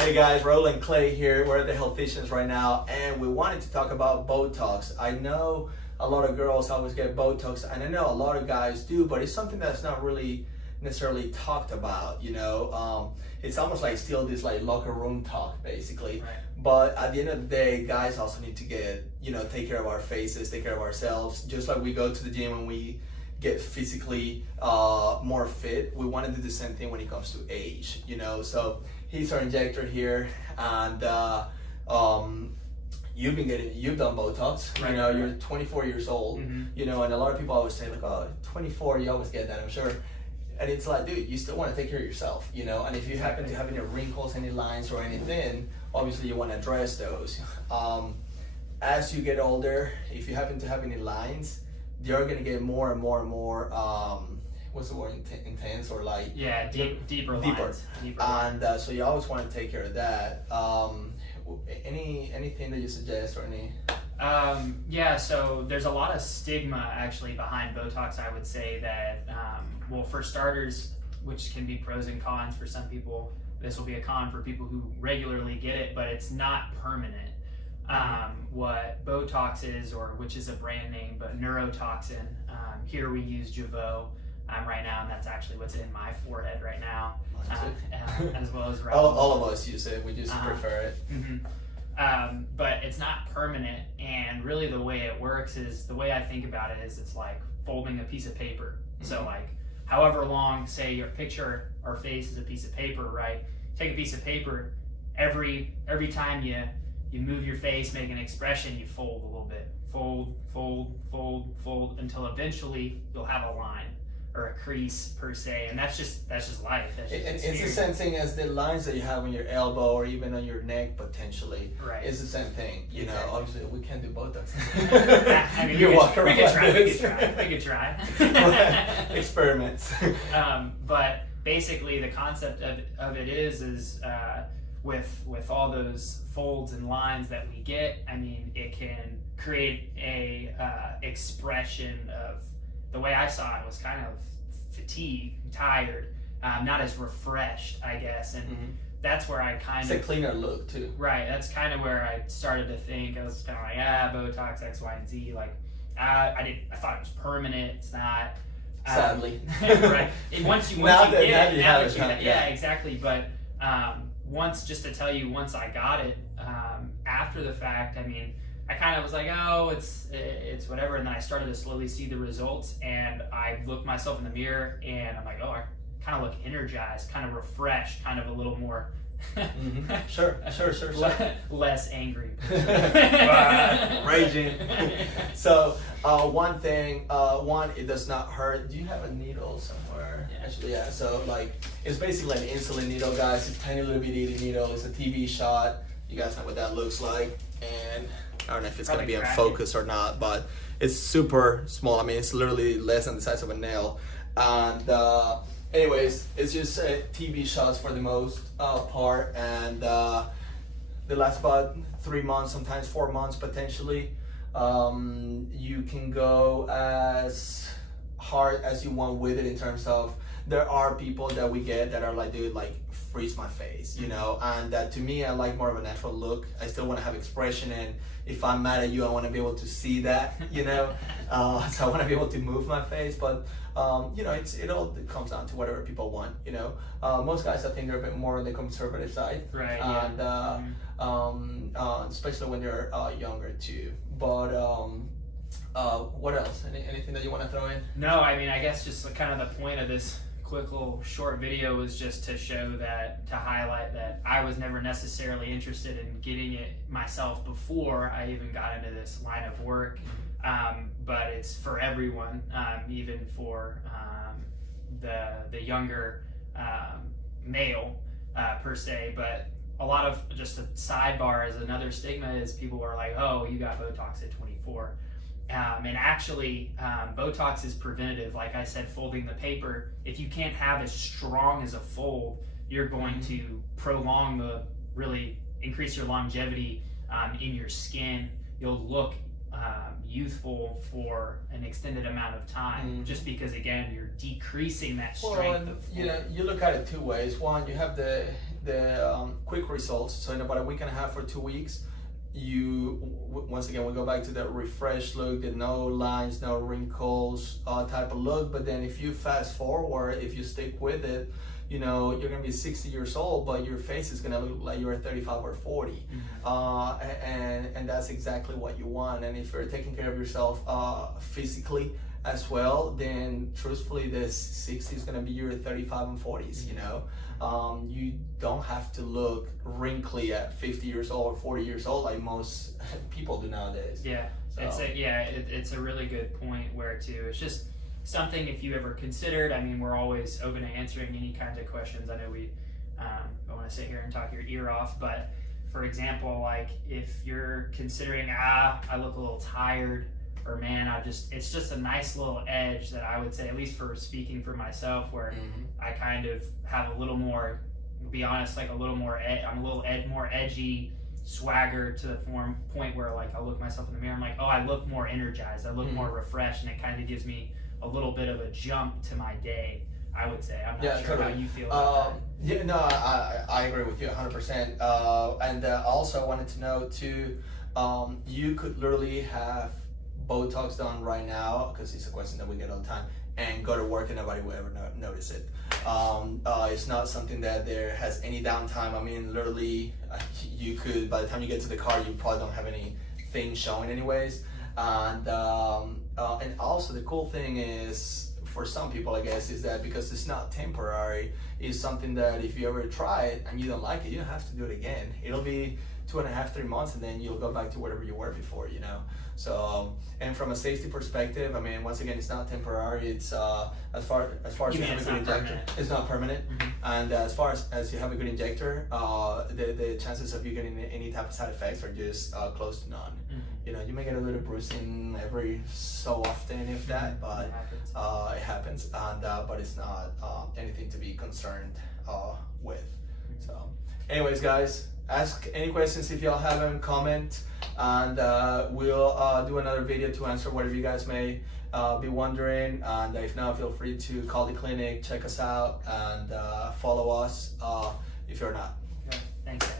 Hey guys, Raul and Clay here. We're at the Healthicians right now, and we wanted to talk about Botox. I know a lot of girls always get Botox, and I know a lot of guys do, but it's something that's not really necessarily talked about. It's almost like still this like locker room talk, basically. Right. But at the end of the day, guys also need to get take care of our faces, take care of ourselves. Just like we go to the gym and we get physically more fit, we want to do the same thing when it comes to age. So he's our injector here, and you've done Botox. Right. You're 24 years old. Mm-hmm. And a lot of people always say like, oh, 24, you always get that, I'm sure. And it's like, dude, you still want to take care of yourself, and if you happen to have any wrinkles, any lines or anything, obviously you want to address those. As you get older, if you happen to have any lines, they're gonna get more and more and more what's the word, intense, or like deeper lines. And so you always want to take care of that. Anything that you suggest, or any? So there's a lot of stigma actually behind Botox. I would say that well, for starters, which can be pros and cons for some people, this will be a con for people who regularly get it, but it's not permanent. What Botox is, or which is a brand name, but neurotoxin. Here we use Jeuveau right now, and that's actually what's in my forehead right now, as well as Raul. all of us use it. We just prefer it. Mm-hmm. But it's not permanent, and really the way it works is, the way I think about it is, it's like folding a piece of paper. So like however long, say your picture or face is a piece of paper, right? Take a piece of paper, every time you move your face, make an expression, you fold a little bit. Fold, fold, fold, fold, until eventually you'll have a line or a crease per se, and that's just life. It's the same thing as the lines that you have on your elbow or even on your neck potentially. Right. It's the same thing. Exactly. Obviously we can't do Botox. I mean, we could try. Experiments. But basically the concept of it is with all those folds and lines that we get, I mean, it can create a expression of, the way I saw it was kind of fatigued, tired, not as refreshed, I guess, and that's where I kind of... It's a cleaner look too. Right, that's kind of where I started to think. I was kind of like, Botox, X, Y, and Z, like, I thought it was permanent, it's not. Sadly. Right, once you have get it, yeah, exactly, but once I got it, after the fact, I mean, I kind of was like, oh, it's whatever, and then I started to slowly see the results, and I looked myself in the mirror, and I'm like, oh, I kind of look energized, kind of refreshed, kind of a little more Sure. less angry. Raging. So one thing, it does not hurt. Do you have a needle somewhere? Yeah. Actually, yeah. So like, it's basically an insulin needle, guys. It's a tiny little bitty needle. It's a TV shot. You guys know what that looks like, and I don't know if it's gonna be in focus or not, but it's super small. I mean, it's literally less than the size of a nail. And anyways, it's just TV shots for the most part, and they last about 3 months, sometimes 4 months potentially. You can go as hard as you want with it, in terms of, there are people that we get that are like, dude, like, freeze my face, and to me, I like more of a natural look. I still want to have expression, and if I'm mad at you, I want to be able to see that, so I want to be able to move my face, but it all comes down to whatever people want. Most guys, I think, they're a bit more on the conservative side, Right. And especially when they're younger too. But what else? Anything that you want to throw in? No, I mean, I guess just kind of the point of this quick little short video was just to show that, to highlight that I was never necessarily interested in getting it myself before I even got into this line of work. But it's for everyone, even for the younger male per se. But a lot of, just a sidebar, as another stigma is, people are like, oh, you got Botox at 24. And actually, Botox is preventative. Like I said, folding the paper, if you can't have as strong as a fold, you're going to really increase your longevity in your skin. You'll look youthful for an extended amount of time, just because again you're decreasing that strength. You look at it two ways. One, you have the quick results. So in about a week and a half or 2 weeks, once again we go back to that refreshed look, the no lines, no wrinkles type of look. But then if you fast forward, if you stick with it, you're gonna be 60 years old, but your face is gonna look like you're 35 or 40, and that's exactly what you want. And if you're taking care of yourself physically as well, then truthfully, this 60 is gonna be your 35 and 40s. You don't have to look wrinkly at 50 years old or 40 years old like most people do nowadays. Yeah, so. It's a really good point where too. It's just something if you ever considered. I mean, we're always open to answering any kinds of questions. I know we don't want to sit here and talk your ear off, but for example, like if you're considering, I look a little tired, or man, it's just a nice little edge that I would say, at least for speaking for myself, where I kind of have a little more, to be honest, like a little more, I'm a little more edgy, swagger to the point where like I look myself in the mirror, I'm like, oh, I look more energized, I look more refreshed, and it kind of gives me a little bit of a jump to my day, I would say. I'm not sure totally. how you feel about that. Yeah, no, I agree with you 100%. And also I wanted to know too, you could literally have Botox done right now, because it's a question that we get all the time, and go to work and nobody will ever notice it. It's not something that there has any downtime. I mean, literally, you could, by the time you get to the car, you probably don't have anything showing anyways. And also the cool thing is, for some people, I guess, is that because it's not temporary, it's something that if you ever try it and you don't like it, you don't have to do it again. It'll be 2.5, 3 months, and then you'll go back to wherever you were before, So, and from a safety perspective, I mean, once again, it's not temporary. It's as far as you have a good injector, it's not permanent. And as far as you have a good injector, the chances of you getting any type of side effects are just close to none. You may get a little bruising every so often, if that, but it happens, and but it's not anything to be concerned with. So, anyways, guys, ask any questions if y'all have them, comment, and we'll do another video to answer whatever you guys may be wondering. And if not, feel free to call the clinic, check us out, and follow us if you're not. Thanks, guys.